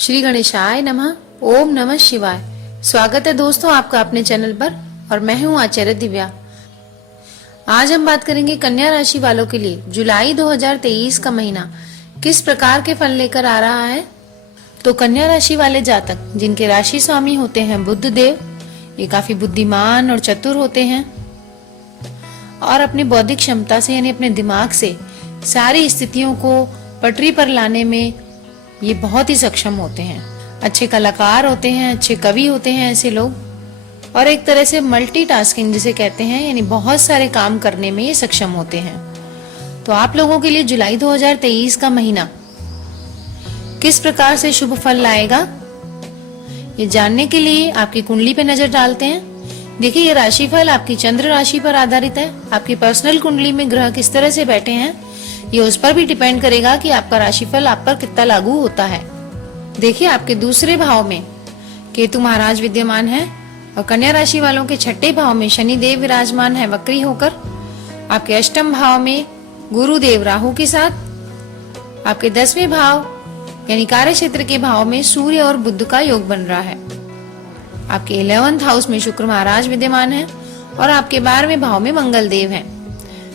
श्री गणेशाय नमः। ओम नमः शिवाय। स्वागत है दोस्तों आपका अपने चैनल पर और मैं हूं आचार्य दिव्या। आज हम बात करेंगे कन्या राशि वालों के लिए जुलाई 2023 का महीना किस प्रकार के फल लेकर आ रहा है। तो कन्या राशि वाले जातक जिनके राशि स्वामी होते हैं बुध देव, ये काफी बुद्धिमान और चतुर होते हैं और अपनी बौद्धिक क्षमता से यानी अपने दिमाग से सारी स्थितियों को पटरी पर लाने में ये बहुत ही सक्षम होते हैं। अच्छे कलाकार होते हैं, अच्छे कवि होते हैं ऐसे लोग, और एक तरह से मल्टीटास्किंग जिसे कहते हैं, यानी बहुत सारे काम करने में ये सक्षम होते हैं। तो आप लोगों के लिए जुलाई 2023 का महीना किस प्रकार से शुभ फल लाएगा, ये जानने के लिए आपकी कुंडली पे नजर डालते हैं। देखिए, ये राशिफल आपकी चंद्र राशि पर आधारित है। आपकी पर्सनल कुंडली में ग्रह किस तरह से बैठे हैं ये उस पर भी डिपेंड करेगा कि आपका राशिफल आप पर कितना लागू होता है। देखिए, आपके दूसरे भाव में केतु महाराज विद्यमान है और कन्या राशि वालों के छठे भाव में शनि देव विराजमान है वक्री होकर। आपके अष्टम भाव में गुरुदेव राहु के साथ, आपके 10वें भाव यानी कार्य क्षेत्र के भाव में सूर्य और बुध का योग बन रहा है। आपके 11th हाउस में शुक्र महाराज विद्यमान है और आपके 12वें भाव में मंगल देव है।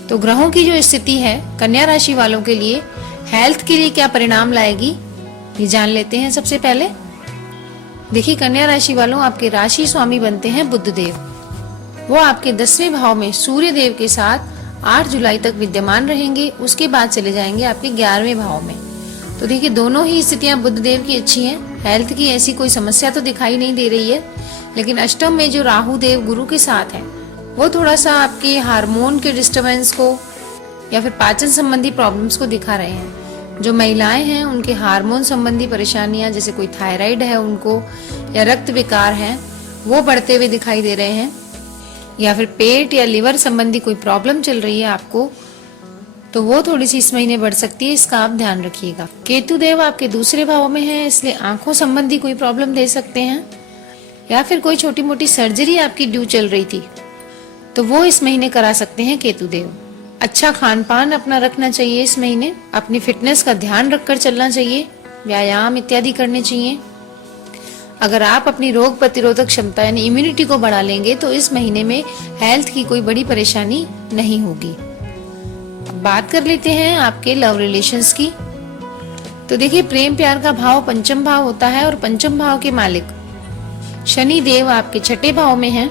तो ग्रहों की जो स्थिति है कन्या राशि वालों के लिए हेल्थ के लिए क्या परिणाम लाएगी ये जान लेते हैं। सबसे पहले देखिए, कन्या राशि वालों आपके राशि स्वामी बनते हैं बुध देव। वो आपके 10वें भाव में सूर्य देव के साथ 8 जुलाई तक विद्यमान रहेंगे। उसके बाद चले जाएंगे आपके 11वें भाव में। तो देखिए, दोनों ही स्थितियां बुध देव की अच्छी हैं। हेल्थ की ऐसी कोई समस्या तो दिखाई नहीं दे रही है, लेकिन अष्टम में जो राहु देव गुरु के साथ है वो थोड़ा सा आपके हार्मोन के डिस्टरबेंस को या फिर पाचन संबंधी प्रॉब्लम्स को दिखा रहे हैं। जो महिलाएं हैं उनके हार्मोन संबंधी परेशानियां, जैसे कोई थायराइड है उनको या रक्त विकार है, वो बढ़ते हुए दिखाई दे रहे हैं, या फिर पेट या लिवर संबंधी कोई प्रॉब्लम चल रही है आपको, तो वो थोड़ी सी इस महीने बढ़ सकती है। इसका आप ध्यान रखिएगा। केतु देव आपके दूसरे भाव में है, इसलिए आंखों संबंधी कोई प्रॉब्लम दे सकते हैं, या फिर कोई छोटी मोटी सर्जरी आपकी ड्यू चल रही थी तो वो इस महीने करा सकते हैं केतु देव। अच्छा खान पान अपना रखना चाहिए इस महीने, अपनी फिटनेस का ध्यान रखकर चलना चाहिए, व्यायाम इत्यादि करने चाहिए। अगर आप अपनी रोग प्रतिरोधक क्षमता यानी इम्यूनिटी को बढ़ा लेंगे तो इस महीने में हेल्थ की कोई बड़ी परेशानी नहीं होगी। अब बात कर लेते हैं आपके लव रिलेशंस की। तो देखिए, प्रेम प्यार का भाव पंचम भाव होता है और पंचम भाव के मालिक शनि देव आपके छठे भाव में हैं,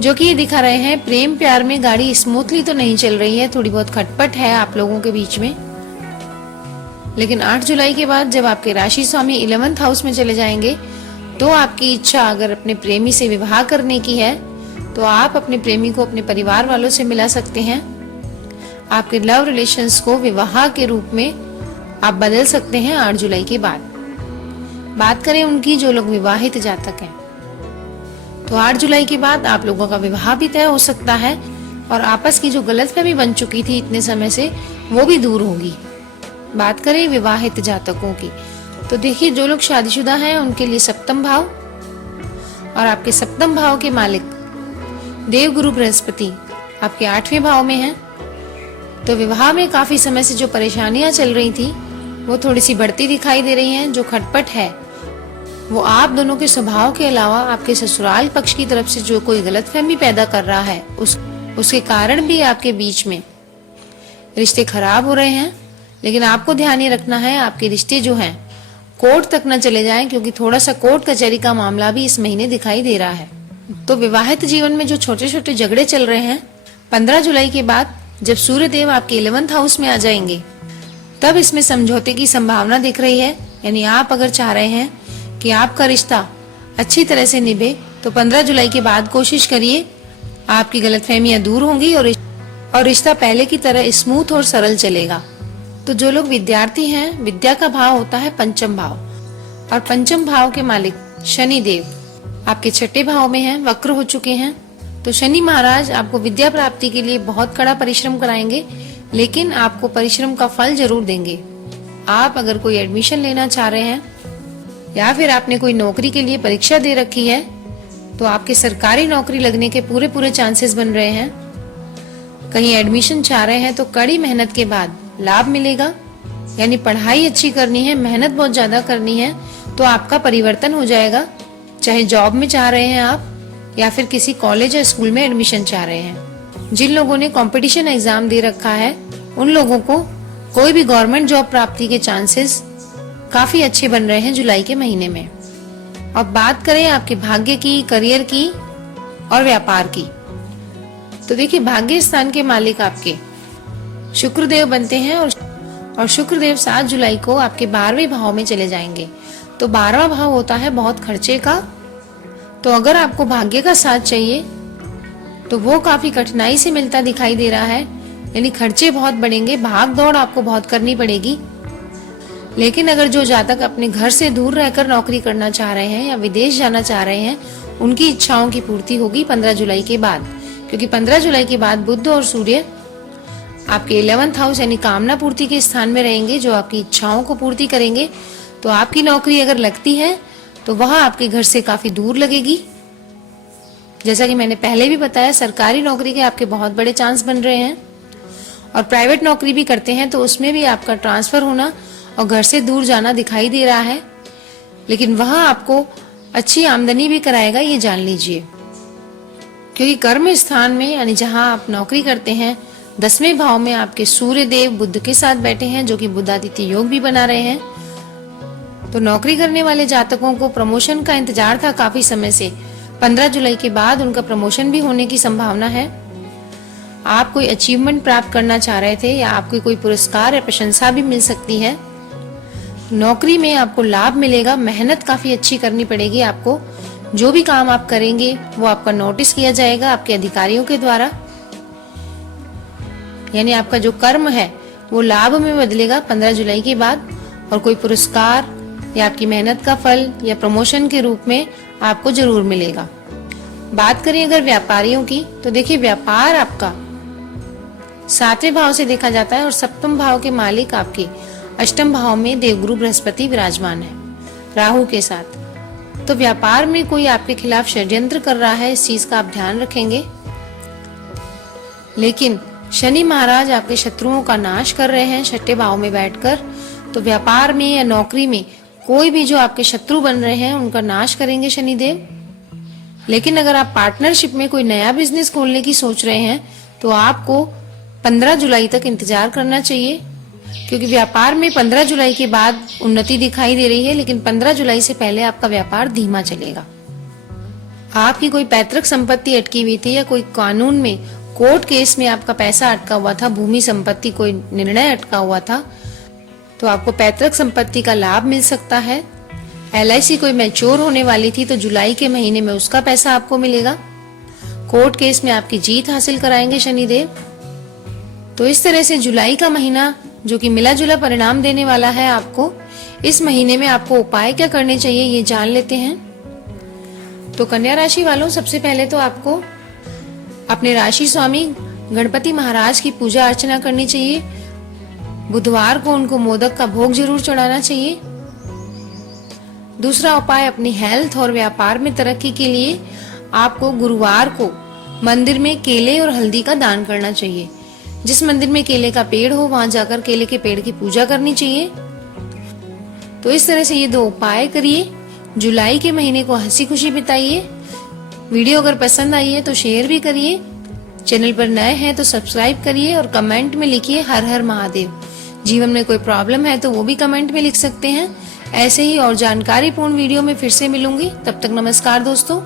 जो कि ये दिखा रहे हैं प्रेम प्यार में गाड़ी स्मूथली तो नहीं चल रही है, थोड़ी बहुत खटपट है आप लोगों के बीच में। लेकिन 8 जुलाई के बाद जब आपके राशि स्वामी 11th हाउस में चले जाएंगे तो आपकी इच्छा अगर अपने प्रेमी से विवाह करने की है तो आप अपने प्रेमी को अपने परिवार वालों से मिला सकते हैं। आपके लव रिलेशंस को विवाह के रूप में आप बदल सकते हैं 8 जुलाई के बाद। बात करें उनकी जो लोग विवाहित जातक हैं, तो 8 जुलाई के बाद आप लोगों का विवाह भी तय हो सकता है और आपस की जो गलतफहमी बन चुकी थी इतने समय से वो भी दूर होगी। बात करें विवाहित जातकों की, तो देखिए, जो लोग शादीशुदा हैं उनके लिए सप्तम भाव और आपके सप्तम भाव के मालिक देव गुरु बृहस्पति आपके 8वें भाव में हैं। तो विवाह में काफी समय से जो परेशानियां चल रही थी वो थोड़ी सी बढ़ती दिखाई दे रही हैं। जो खटपट है वो आप दोनों के स्वभाव के अलावा आपके ससुराल पक्ष की तरफ से जो कोई गलतफहमी पैदा कर रहा है उसके कारण भी आपके बीच में रिश्ते खराब हो रहे हैं। लेकिन आपको ध्यान ये रखना है आपके रिश्ते जो हैं कोर्ट तक न चले जाएं, क्योंकि थोड़ा सा कोर्ट कचहरी का मामला भी इस महीने दिखाई दे रहा है। तो विवाहित जीवन में जो छोटे छोटे झगड़े चल रहे हैं 15 जुलाई के बाद जब सूर्य देव आपके 11th हाउस में आ जाएंगे तब इसमें समझौते की संभावना दिख रही है। यानी आप अगर चाह रहे हैं कि आपका रिश्ता अच्छी तरह से निभे तो 15 जुलाई के बाद कोशिश करिए, आपकी गलतफहमियां दूर होंगी और रिश्ता पहले की तरह स्मूथ और सरल चलेगा। तो जो लोग विद्यार्थी हैं, विद्या का भाव होता है पंचम भाव और पंचम भाव के मालिक शनि देव आपके छठे भाव में हैं, वक्र हो चुके हैं। तो शनि महाराज आपको विद्या प्राप्ति के लिए बहुत कड़ा परिश्रम कराएंगे, लेकिन आपको परिश्रम का फल जरूर देंगे। आप अगर कोई एडमिशन लेना चाह रहे हैं या फिर आपने कोई नौकरी के लिए परीक्षा दे रखी है तो आपके सरकारी नौकरी लगने के पूरे चांसेस बन रहे हैं। कहीं एडमिशन चाह रहे हैं तो कड़ी मेहनत के बाद लाभ मिलेगा। यानी पढ़ाई अच्छी करनी है, मेहनत बहुत ज्यादा करनी है तो आपका परिवर्तन हो जाएगा। चाहे जॉब में चाह रहे हैं आप या फिर किसी कॉलेज या स्कूल में एडमिशन चाह रहे हैं। जिन लोगों ने कंपटीशन एग्जाम दे रखा है उन लोगों को कोई भी गवर्नमेंट जॉब प्राप्ति के चांसेस काफी अच्छे बन रहे हैं जुलाई के महीने में। अब बात करें आपके भाग्य की, करियर की और व्यापार की, तो देखिए भाग्य स्थान के मालिक आपके शुक्रदेव बनते हैं और शुक्रदेव 7 जुलाई को आपके 12वें भाव में चले जाएंगे। तो 12वां भाव होता है बहुत खर्चे का। तो अगर आपको भाग्य का साथ चाहिए तो वो काफी कठिनाई से मिलता दिखाई दे रहा है, यानी खर्चे बहुत बढ़ेंगे, भाग दौड़ आपको बहुत करनी पड़ेगी। लेकिन अगर जो जातक अपने घर से दूर रहकर नौकरी करना चाह रहे हैं या विदेश जाना चाह रहे हैं, उनकी इच्छाओं की पूर्ति होगी 15 जुलाई के बाद, क्योंकि 15 जुलाई के बाद बुध और सूर्य आपके 11th हाउस यानी कामना पूर्ति के स्थान में रहेंगे, जो आपकी इच्छाओं को पूर्ति करेंगे। तो आपकी नौकरी अगर लगती है तो वह आपके घर से काफी दूर लगेगी। जैसा कि मैंने पहले भी बताया, सरकारी नौकरी के आपके बहुत बड़े चांस बन रहे हैं और प्राइवेट नौकरी भी करते हैं तो उसमें भी आपका ट्रांसफर होना और घर से दूर जाना दिखाई दे रहा है। लेकिन वह आपको अच्छी आमदनी भी कराएगा, ये जान लीजिए, क्योंकि कर्म स्थान में यानी जहां आप नौकरी करते हैं 10वें भाव में आपके सूर्य देव बुध के साथ बैठे हैं, जो कि बुधादित्य योग भी बना रहे हैं। तो नौकरी करने वाले जातकों को प्रमोशन का इंतजार था काफी समय से। 15 जुलाई के बाद उनका प्रमोशन भी होने की संभावना है। आप कोई अचीवमेंट प्राप्त करना चाह रहे थे या आपको कोई पुरस्कार या प्रशंसा भी मिल सकती है। नौकरी में आपको लाभ मिलेगा, मेहनत काफी अच्छी करनी पड़ेगी आपको। जो भी काम आप करेंगे वो आपका नोटिस किया जाएगा आपके अधिकारियों के द्वारा, यानी आपका जो कर्म है वो लाभ में बदलेगा 15 जुलाई के बाद, और कोई पुरस्कार या आपकी मेहनत का फल या प्रमोशन के रूप में आपको जरूर मिलेगा। बात करें अगर व्यापारियों की, तो देखिए व्यापार आपका 7वें भाव से देखा जाता है और 7वें भाव के मालिक आपके 8वें भाव में देवगुरु बृहस्पति विराजमान है राहु के साथ। तो व्यापार में कोई आपके खिलाफ षड्यंत्र कर रहा है, इस चीज का आप ध्यान रखेंगे। लेकिन शनि महाराज आपके शत्रुओं का नाश कर रहे हैं 6ठे भाव में बैठकर। तो व्यापार में या नौकरी में कोई भी जो आपके शत्रु बन रहे हैं उनका नाश करेंगे शनिदेव। लेकिन अगर आप पार्टनरशिप में कोई नया बिजनेस खोलने की सोच रहे हैं तो आपको 15 जुलाई तक इंतजार करना चाहिए, क्योंकि व्यापार में 15 जुलाई के बाद उन्नति दिखाई दे रही है, लेकिन 15 जुलाई से पहले आपका व्यापार धीमा चलेगा। आपकी कोई पैतृक संपत्ति अटकी हुई थी या कोई कानून में कोर्ट केस में आपका पैसा अटका हुआ था, भूमि संपत्ति कोई निर्णय अटका हुआ था, तो आपको पैतृक संपत्ति का लाभ मिल सकता है। LIC कोई मैच्योर होने वाली थी तो जुलाई के महीने में उसका पैसा आपको मिलेगा। कोर्ट केस में आपकी जीत हासिल कराएंगे शनिदेव। तो इस तरह से जुलाई का महीना जो कि मिला जुला परिणाम देने वाला है आपको, इस महीने में आपको उपाय क्या करने चाहिए ये जान लेते हैं। तो कन्या राशि वालों, सबसे पहले तो आपको अपने राशि स्वामी गणपति महाराज की पूजा अर्चना करनी चाहिए। बुधवार को उनको मोदक का भोग जरूर चढ़ाना चाहिए। दूसरा उपाय, अपनी हेल्थ और व्यापार में तरक्की के लिए आपको गुरुवार को मंदिर में केले और हल्दी का दान करना चाहिए। जिस मंदिर में केले का पेड़ हो वहां जाकर केले के पेड़ की पूजा करनी चाहिए। तो इस तरह से ये 2 उपाय करिए। जुलाई के महीने को हंसी खुशी बिताइए। वीडियो अगर पसंद आई है तो शेयर भी करिए। चैनल पर नए हैं तो सब्सक्राइब करिए और कमेंट में लिखिए हर हर महादेव। जीवन में कोई प्रॉब्लम है तो वो भी कमेंट में लिख सकते हैं। ऐसे ही और जानकारी पूर्ण वीडियो में फिर से मिलूंगी। तब तक नमस्कार दोस्तों।